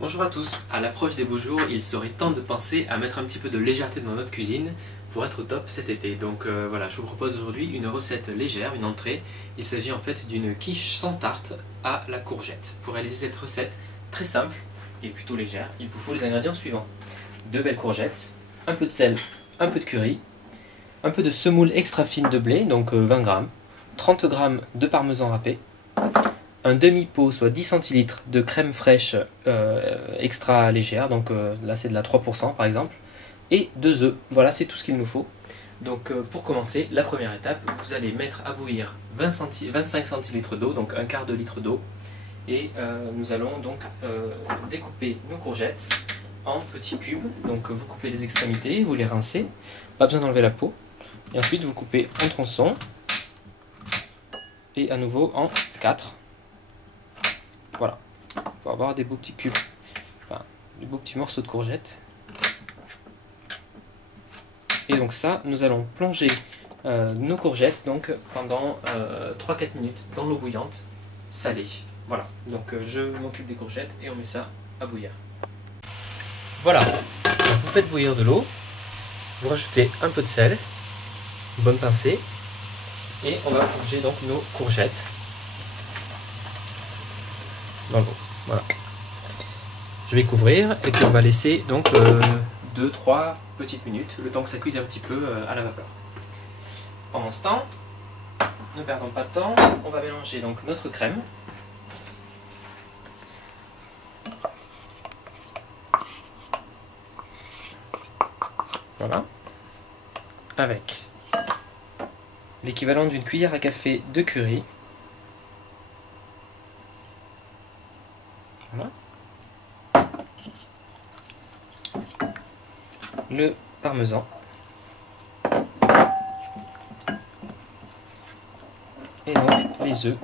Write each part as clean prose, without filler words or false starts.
Bonjour à tous, à l'approche des beaux jours, il serait temps de penser à mettre un petit peu de légèreté dans notre cuisine pour être au top cet été. Donc voilà, je vous propose aujourd'hui une recette légère, une entrée. Il s'agit en fait d'une quiche sans tarte à la courgette. Pour réaliser cette recette très simple et plutôt légère, il vous faut les ingrédients suivants. 2 belles courgettes, un peu de sel, un peu de curry, un peu de semoule extra fine de blé, donc 20 g, 30 g de parmesan râpé, un demi-pot, soit 10 centilitres de crème fraîche extra légère, donc là c'est de la 3% par exemple, et 2 œufs. Voilà, c'est tout ce qu'il nous faut. Donc pour commencer, la première étape, vous allez mettre à bouillir 25 centilitres d'eau, donc un quart de litre d'eau, et nous allons donc découper nos courgettes en petits cubes. Donc vous coupez les extrémités, vous les rincez, pas besoin d'enlever la peau, et ensuite vous coupez en tronçons, et à nouveau en 4. Voilà, pour avoir des beaux petits cubes, enfin, des beaux petits morceaux de courgettes. Et donc ça, nous allons plonger nos courgettes donc, pendant 3-4 minutes dans l'eau bouillante, salée. Voilà, donc je m'occupe des courgettes et on met ça à bouillir. Voilà, donc, vous faites bouillir de l'eau, vous rajoutez un peu de sel, une bonne pincée, et on va plonger donc nos courgettes dans l'eau. Voilà. Je vais couvrir et puis on va laisser donc 2-3 petites minutes, le temps que ça cuise un petit peu à la vapeur. Pendant ce temps, ne perdons pas de temps, on va mélanger donc notre crème. Voilà. Avec l'équivalent d'une cuillère à café de curry. Voilà. Le parmesan. Et donc les œufs.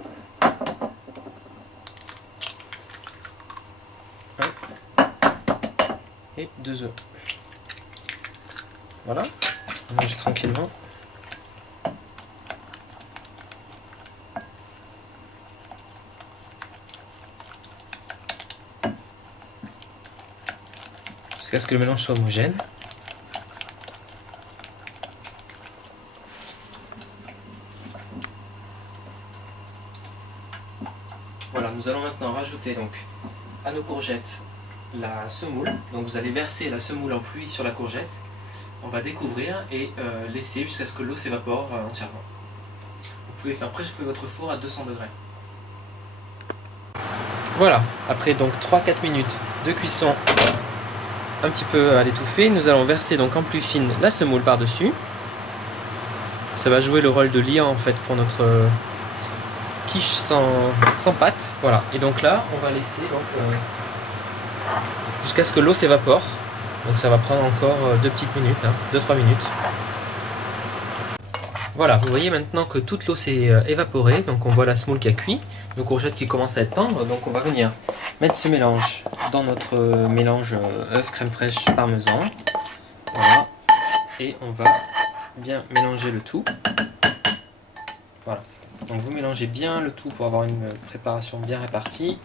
Et 2 œufs. Voilà. On mélange tranquillement. Jusqu'à ce que le mélange soit homogène. Voilà, nous allons maintenant rajouter donc à nos courgettes la semoule. Donc vous allez verser la semoule en pluie sur la courgette. On va découvrir et laisser jusqu'à ce que l'eau s'évapore entièrement. Vous pouvez faire préchauffer votre four à 200 degrés. Voilà, après donc 3-4 minutes de cuisson un petit peu à l'étouffer, nous allons verser donc en plus fine la semoule par-dessus. Ça va jouer le rôle de liant en fait pour notre quiche sans pâte. Voilà, et donc là on va laisser donc, jusqu'à ce que l'eau s'évapore. Donc ça va prendre encore 2 petites minutes, 2-3 minutes. Voilà, vous voyez maintenant que toute l'eau s'est évaporée, donc on voit la semoule qui a cuit, nos courgettes qui commencent à être tendres, donc on va venir mettre ce mélange dans notre mélange œuf, crème fraîche, parmesan. Voilà, et on va bien mélanger le tout. Voilà, donc vous mélangez bien le tout pour avoir une préparation bien répartie.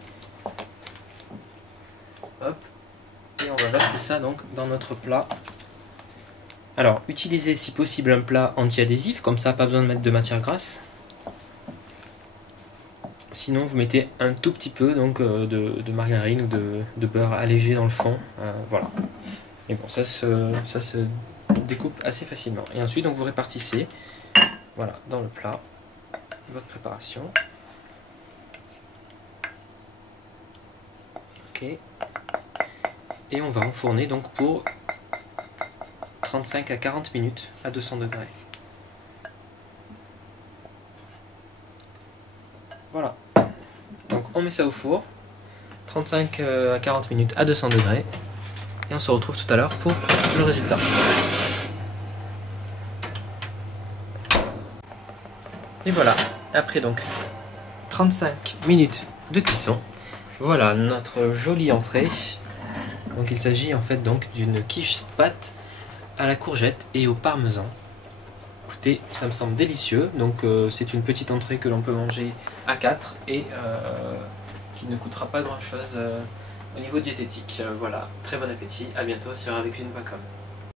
Hop, et on va verser ça donc dans notre plat. Alors, utilisez si possible un plat anti-adhésif, comme ça, pas besoin de mettre de matière grasse. Sinon, vous mettez un tout petit peu donc, de margarine ou de beurre allégé dans le fond. Voilà. Et bon, ça se découpe assez facilement. Et ensuite, donc, vous répartissez voilà, dans le plat votre préparation. Ok. Et on va enfourner donc pour 35 à 40 minutes à 200 degrés. Voilà. Donc on met ça au four, 35 à 40 minutes à 200 degrés. Et on se retrouve tout à l'heure pour le résultat. Et voilà, après donc 35 minutes de cuisson, voilà notre jolie entrée. Donc il s'agit en fait donc d'une quiche sans pâte à la courgette et au parmesan. Écoutez, ça me semble délicieux. Donc c'est une petite entrée que l'on peut manger à 4 et qui ne coûtera pas grand chose au niveau diététique. Voilà, très bon appétit, à bientôt sur aveccuisine.com.